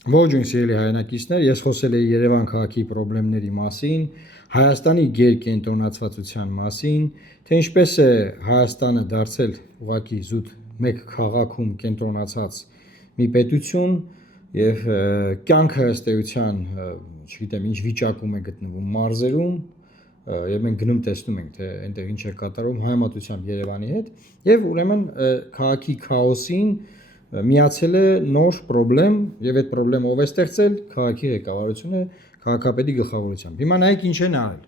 Ողջույն սիրելի հայրենակիցներ, ես խոսել եի Երևան քաղաքի խնդիրների մասին, Հայաստանի գերկենտրոնացվածության մասին, թե ինչպես է Հայաստանը դարձել ուղղակի զուտ մեկ քաղաքում կենտրոնացած մի պետություն եւ կյանքը ըստ էության, չգիտեմ, ինչ վիճակում է գտնվում մարզերում, եւ մենք գնում տեսնում ենք, թե այնտեղ ինչ է կատարվում համեմատությամբ Երևանի հետ, եւ ուրեմն քաղաքի քաոսին միացել է նոր խնդրեմ եւ այդ խնդրեմը ով է ստեղծել քաղաքի ղեկավարությունը քաղաքապետի գլխավորությամբ։ Հիմա նայեք ինչ են արել։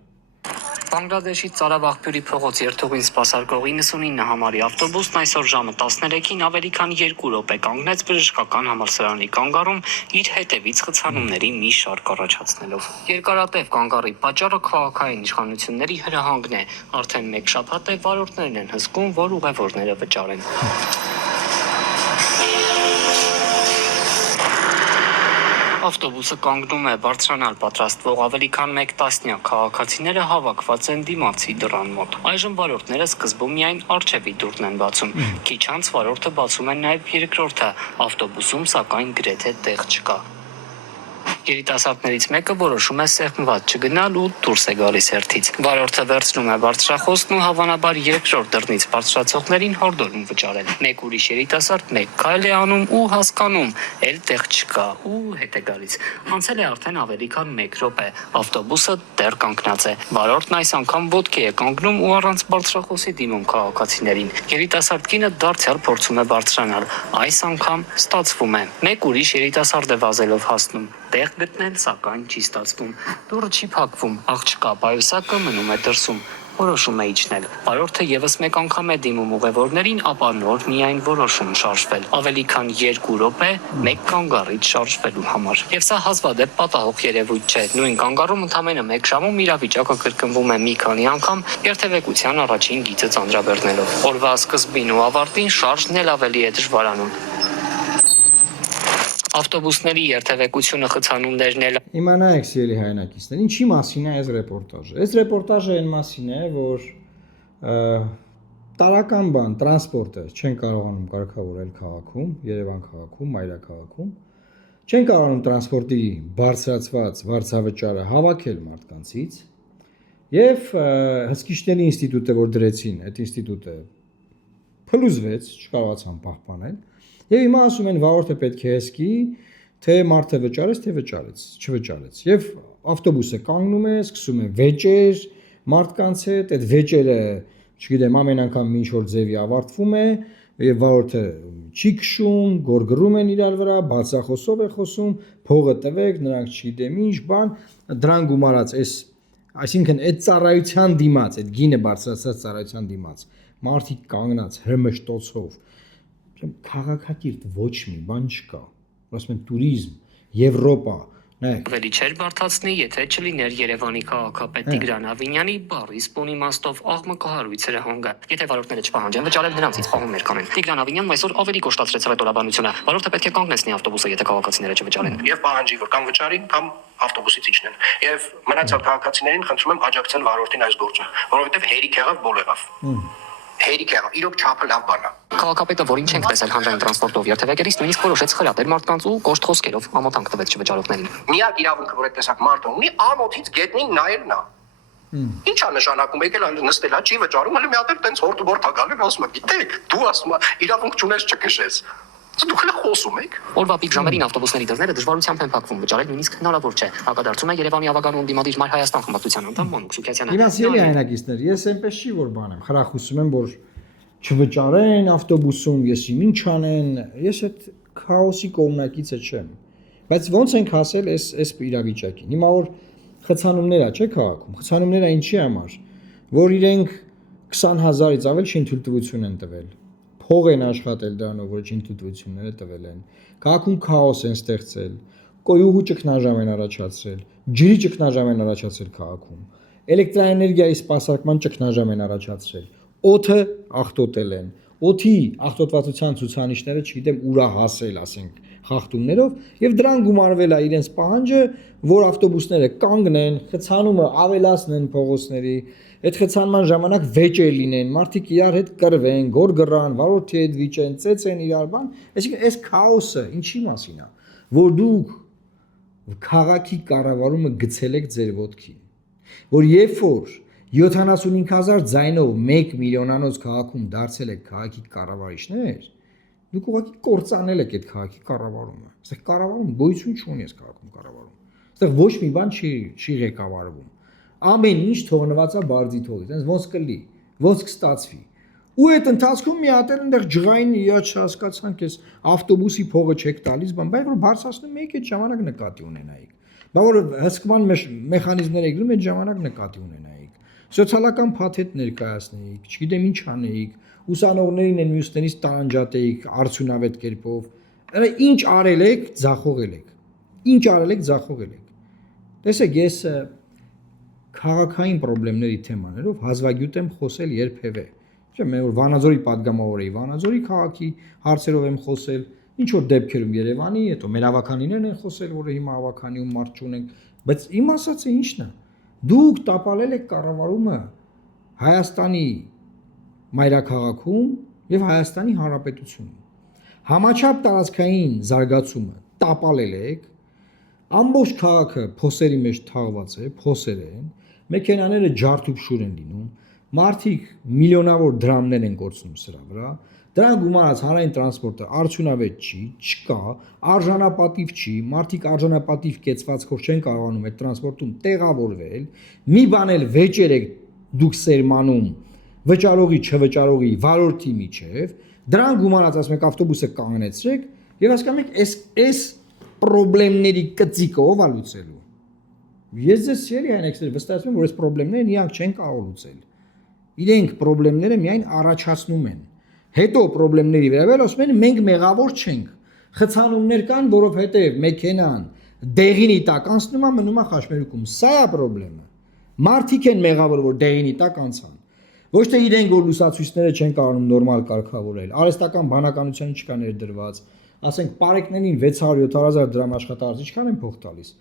Բանգլադեշի Ծարավաղբյուրի փողոց երթուղին սպասարկող 99 համարի ավտոբուսն այսօր ժամը 13-ին ավելի քան 2 րոպե կանգնեց բժշկական համալսարանի կանգառում իր հետևից խցանումների մի շարք առաջացնելով։ Երկարատև կանգառի պատճառը քաղաքային իշխանությունների հրահանգն է։ Արդեն մեկ շաբաթ է վարորդներն են հսկում, որ ուղևորները վճարեն։ Ավտոբուսը կանգնում է բարձրանալ պատրաստվող ավելի քան 1 տասնյակ քաղաքացիները հավաքված են դիմացի դռան մոտ։ Այժմ վարորդները սկզբում միայն առջևի դուռն են բացում։ Քիչ անց վարորդը բացում են նաև երկրորդը։ Ավտոբուսում սակայն գրեթե տեղ չկա։ Երիտասարդներից մեկը որոշում է սեղմված չգնալ ու դուրս է գալիս հերթից։ Վարորդը վերցնում է բարձրախոսն ու հավանաբար երկրորդ դռնից բարձրացողներին հորդորում վճարել։ Մեկ ուրիշ երիտասարդ մեկ քայլ է անում ու հասկանում, էլ տեղ չկա ու հետ է գալիս։ Անցել է արդեն ավելի քան 1 րոպե։ Ավտոբուսը դեռ կանգնած է։ Վարորդն այս անգամ ոտքի է կանգնում ու առանց բարձրախոսի դիմում քաղաքացիներին։ Երիտասարդ կինը դարձյալ փորձում է բարձրանալ։ Այս անգամ ստացվում է։ Մեկ ուրիշ երիտասարդ է վազելով հասնում։ Տեղ գտնել, սակայն չի ստացվում։ Դուռը չի փակվում, աղջկա պայուսակը մնում է դրսում։ Որոշում է իջնել։ Վարորդը եւս մեկ անգամ է դիմում ուղևորներին, ապա նոր միայն որոշում շարժվել։ Ավելի քան 2 րոպե մեկ կանգառից շարժվելու համար։ Եվ սա հազվադեպ պատահող երևույթ չէ։ Նույն կանգառում ընդամենը 1 ժամում իրավիճակը կրկնվում է մի քանի անգամ, երթևեկության առաջին գիծը ծանրաբեռնելով։ Օրվա սկզբին ու ավարտին շարժն էլ ավելի է դժվարանում։ Ավտոբուսների երթևեկությունը խցանումներն էլ։ Հիմա նայեք սիրելի հայրենակիցներ, ինչի մասին է այս ռեպորտաժը։ Այս ռեպորտաժը այն մասին է, որ տարական բան տրանսպորտը չեն կարողանում կարգավորել քաղաքում, Երևան քաղաքում, մայրաքաղաքում, չեն կարողանում տրանսպորտի բարձրացված վարձավճարը հավաքել մարդկանցից եւ հսկիչների ինստիտուտը, որ դրեցին, այդ ինստիտուտը փլուզվեց, չկարողացան պահպանել։ Եվ հիմա ասում են վարորդը պետք է հսկի, թե մարդը վճարեց, թե չվճարեց։ Եվ ավտոբուսը կանգնում է, սկսում է վեճեր մարդկանց հետ, այդ վեճերը, չգիտեմ, ամեն անգամ ինչ որ ձևի ավարտվում է, եւ վարորդը չի քշում, գորգռում են իրար վրա, բացախոսով է խոսում, փողը տվեք, նրանք չգիտեմ ինչ բան, դրան գումարած այս, այսինքն այդ ծառայության դիմաց, այդ գինը բարձրացած ծառայության դիմաց, մարդիկ կանգնած հրմշտոցով քաղաքակիրթ ոչ մի բան չկա, ասում են տուրիզմ, Եվրոպա, նայեք։ Ավելի չէր բարդացնի, եթե չլիներ Երևանի քաղաքապետ Տիգրան Ավինյանի բառի սպուն իմաստով աղմկահարույց հրահանգը։ Եթե վարորդները չպահանջեն վճարել, նրանցից պահումներ կանեն։ Տիգրան Ավինյանն այսօր ավելի կոշտացրեց հռետորաբանությունը։ Վարորդը պետք է կանգնեցնի ավտոբուսը, եթե քաղաքացիները չվճարեն։ Եվ պահանջի, որ կամ վճարին, կամ ավտոբուսից իջնեն։ Եվ մնացյալ քաղաքացիներին խնդրում եմ աջակցել վարորդին այս գործը, որովհետև հերիք եղավ, բոլ եղավ։ Հերիք եղավ, իրոք չափը լավ բան է։ Քաղաքապետը, որին չենք տեսել հանրային տրանսպորտով երթևեկելիս, նույնիսկ որոշեց խրատել մարդկանց ու կոշտ խոսքերով ամոթանք տվեց չվճարողներին։ Միակ իրավունքը, որ այդ տեսակ մարդը ունի, անոթից գետնին նայելն է։ Ինչ է նշանակում, եկել նստելա, չի վճարում, հələ մի հատ էլ տենց հորտուբորտ ակալ են ասում, գիտեք, դու ասում իրավունք չունես չքշես։ Դուք հələ խոսում եք։ Օրվա պիկ ժամերին ավտոբուսների դռները դժվարությամբ են փակվում, վճարել նույնիսկ հնարավոր չէ։ Հակադարձում է Երևանի ավագանու ընդդիմադիր Մայր Հայաստան խմբակցության անդամ Մոնուկ Սուքյասյանը։ Հիմա սիրելի հայրենակիցներ, ես այնպես չի որ բան եմ, խրախուսում եմ, որ չվճարեն ավտոբուսում, ես ինչ անեն, ես այդ քաոսի կողմնակիցը չեմ։ Բայց ոնց ենք հասել այս իրավիճակին։ Հիմա որ խցանումներ ա, չէ՞ քաղաքում։ Խցանումները ինչի համար, որ իրենք 20000-ից ավել շինթույլտվություն են տվել։ Փող են աշխատել դրանով, որ շինթույլտվությունները տվել են։ Քաղաքում քաոս են ստեղծել, կոյուղու ճգնաժամ են առաջացրել, ջրի ճգնաժամ են առաջացրել քաղաքում, էլեկտրաէներգիայի սպասարկման ճգնաժամ են առաջացրել, օդը աղտոտել են, օդի աղտոտվածության ցուցանիշները, չգիտեմ, ուրա հասել, ասենք, խախտումներով, եւ դրան գումարվել է իրենց պահանջը, որ ավտոբուսները կանգնեն, խցանումը ավելացնեն փողոցների, այդ խցանման ժամանակ վեճեր լինեն, մարդիկ իրար հետ կռվեն, գորգռան, վարորդի հետ վիճեն, ծեծեն իրար բան, այսինքն այս քաոսը ինչի մասին է, որ դուք քաղաքի կառավարումը գցել եք ձեր ոտքին, որ երբ որ 75,000 ձայնով 1 միլիոնանոց քաղաքում դարձել եք քաղաքի կառավարիչներ, դուք ուղղակի կործանել եք այդ քաղաքի կառավարումը։ Այստեղ կառավարում գոյություն չունի այս քաղաքում կառավարում։ Այստեղ ոչ մի բան չի ղեկավարվում։ Ամեն ինչ թողնված է բարձի թողից, այնց ոնց կլի, ոնց կստացվի։ Ու այդ ընթացքում մի հատ էլ այնտեղ ջղային իջ հասկացանք, այս ավտոբուսի փողը չեք տալիս, բայց որ բարձրացնում եք այդ ժամանակ նկատի ունենայիք։ Բա որ հսկման մեխանիզմներ եք դնում այդ ժամանակ նկատի ունենայիք։ Սոցիալական փաթեթ ներկայացնեիք, չգիտեմ ինչ անեիք, ուսանողներին են մյուսներից տանջատեիք արդյունավետ կերպով։ Այլ ինչ արել եք, ձախողել եք։ Ինչ արել եք, ձախողել եք։ Տեսեք, ես քաղաքային խնդիրների թեմաներով հազվագյուտ եմ խոսել երբևէ։ Չէ, մենք որ Վանաձորի падգամավոր էի, Վանաձորի քաղաքի հարցերով եմ խոսել, ինչ որ դեպքերում Երևանի, հետո մեր ավականիներն են խոսել, որը հիմա ավականիում մարդ չունենք, բայց իմ ասածը ի՞նչն է։ Դուք տապալել եք կառավարումը Հայաստանի մայրաքաղաքում եւ Հայաստանի Հանրապետությունում։ Համաչափ տարածքային զարգացումը տապալել եք, ամբողջ քաղաքը փոսերի մեջ թաղված է, փոսեր են, մեքենաները ջարդուփշուր են լինում, մարդիկ միլիոնավոր դրամներ են կորցնում սրա վրա, դրան գումարած հանրային տրանսպորտը արդյունավետ չի, չկա, արժանապատիվ չի, մարդիկ արժանապատիվ կեցվածքով չեն կարողանում այդ տրանսպորտում տեղավորվել, մի բան էլ վեճեր եք դուք սերմանում վճարողի չվճարողի վարորդի միջև, դրան գումարած ասում եք ավտոբուսը կանգնեցրեք եւ հասկանում եք այս խնդիրների կծիկը ով է լուծելու։ Ես ձեզ սիրելի հայրենակիցներ վստահեցնում եմ, որ այս խնդիրներն իրանք չեն կարող լուծել։ Իրենք խնդիրները միայն առաջացնում են։ Հետո խնդիրների վերաբերյալ ասում են մենք մեղավոր չենք։ Խցանումներ կան, որովհետև մեքենան դեղինի տակ անցնում է, մնում է խաչմերուկում։ Սա է խնդիրը։ Մարդիկ են մեղավոր, որ դեղինի տակ անցան։ Ոչ թե իրենք որ լուսացույցները չեն կարողանում նորմալ կարգավորել, արհեստական բանականության չկա ներդրված, ասենք պարեկներին 600-700,000 դրամ աշխատած ինչքան են փող տալիս։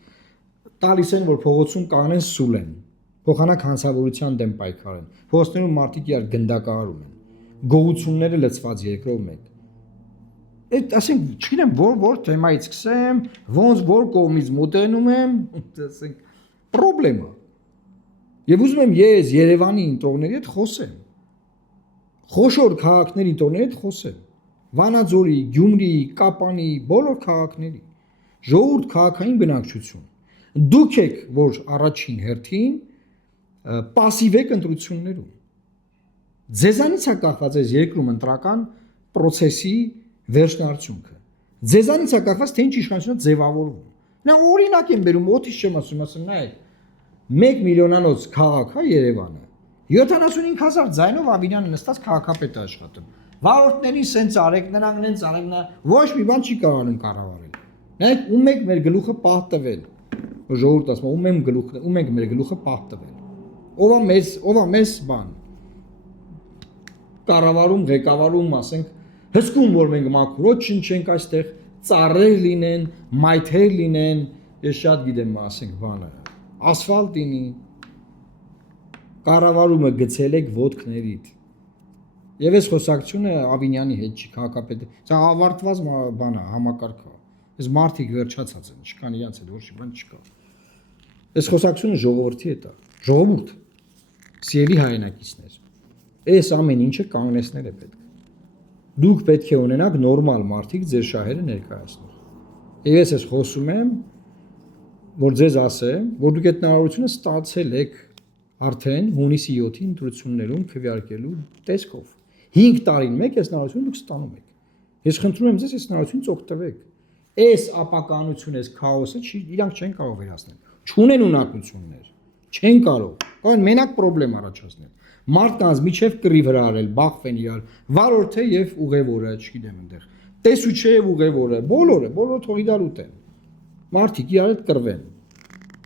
Տալիս են, որ փողոցում կանեն սուլեն, փոխանակ հանցավորության դեմ պայքարեն։ Փողոցներում մարդիկ իրար գնդակահարում են։ Գողությունները լցված երկրով մեկ։ Այդ ասենք, չգիտեմ, որ թեմայից սկսեմ, ոնց որ կողմից մոտենում եմ, ասենք, խնդրեմա։ Եվ ուզում եմ ես Երևանի ընտրողների հետ խոսեմ։ Խոշոր քաղաքների ընտրողների հետ խոսեմ։ Վանաձորի, Գյումրի, Կապանի, բոլոր քաղաքների ժողովուրդ քաղաքային բնակչություն։ Դուք եք, որ առաջին հերթին պասիվ եք ընտրություններում։ Ձեզանից է կախված այս երկրում ընտրական process-ի վերջնարդյունքը։ Ձեզանից է կախված թե ինչ իշխանությունը ձևավորվում։ Նա օրինակ եմ բերում, օդից չեմ ասում, նայեք 1 միլիոնանոց քաղաք է Երևանը։ 75,000 ձայնով Ավինյանը նստած քաղաքապետ է աշխատում։ Վարորդներին սենց արեք, նրանք նենց արեք, ոչ մի բան չի կարողանում կառավարել։ Նայեք, ում եք մեր գլուխը պահ տվել։ Ժողովուրդ ասում է, ում եք մեր գլուխը պահ տվել։ Ով է մեզ բան։ Կառավարում, ղեկավարում, ասենք, հսկում որ մենք մաքրոց չնչենք այստեղ, ծառեր լինեն, մայթեր լինեն, ես շատ գիտեմ, ասենք, բանը, ասֆալտ լինի, կառավարումը գցել եք ոտքներիդ։ Եվ այս խոսակցությունը Ավինյանի հետ չի, քաղաքապետը, սա ավարտված բան է, համակարգ է։ Այս մարդիկ վերջացած են, չկան իրանց հետ ոչ մի բան չկա։ Այս խոսակցությունը ժողովրդի հետ է, ժողովուրդ, սիրելի հայրենակիցներ, այս ամեն ինչը կանգնեցնել է պետք։ Դուք պետք է ունենաք նորմալ մարդիկ ձեր շահերը ներկայացնող։ Եվ ես ես խոսում եմ, որ ձեզ ասեմ, որ դուք այդ հնարավորությունը ստացել եք արդեն հունիսի 7-ի ընտրություններում քվեարկելու տեսքով։ 5 տարին մեկ այս հնարավորությունը դուք ստանում եք։ Ես խնդրում եմ ձեզ այս հնարավորությունից օգտվեք։ Այս ապականություն, այս քաոսը իրանք չեն կարող վերացնել։ Չունեն ունակություններ, չեն կարող։ Կարող մենակ խնդրեմ առաջացնել։ Մարդկանց միջև կռիվ հրարել, բախվեն իրար, վարորդը եւ ուղևորը, չգիտեմ այնտեղ։ Տեսուչը եւ ուղևորը, բոլորը թող իրար ուտեն։ Մարդիկ իրար հետ կռվեն։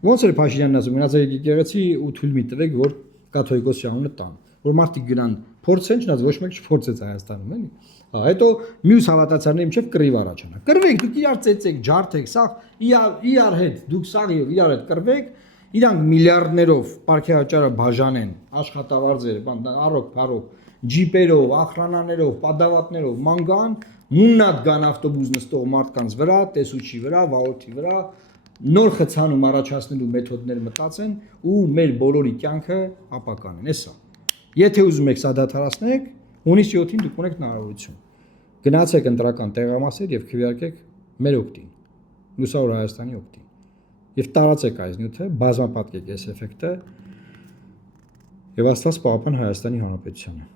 Ոնց էր Փաշինյանն ասում, գնացեք եկեղեցի ու թույլ մի տվեք, որ կաթողիկոսի անունը տան, որ մարդիկ գնան փորձեն, չնայած ոչ մեկ չփորձեց Հայաստանում, էլի։ Հետո մյուս հավատացյալների միջև կռիվ առաջանա։ Կռվեք, դուք իրար ծեծեք, ջարդեք, սա իրար հետ, դուք սաղի իրար հետ կռվեք, իրանք միլիարդներով պարքեհաճարը բաժանեն, աշխատավարձերը, առոք, ջիպերով, ախրանաներով, պատավատներով ման գան, մուննատ գան ավտոբուս նստող մարդկանց վրա, տեսուչի վրա, վարորդի վրա, նոր խցանում առաջացնելու մեթոդներ մտածեն ու մեր բոլորի կյանքը ապականեն, էսա։ Եթե ուզում եք սա դադարեցնեք, հունիսի 7-ին դուք ունեք հնարավորություն։ Գնացեք ընտրական տեղամասեր եւ քվեարկեք մեր օգտին, Լուսավոր Հայաստանի օգտին։ Եվ տարածեք այս նյութը, բազմապատկեք այս էֆեկտը եւ Աստված պահապան Հայաստանի Հանրապետությանը։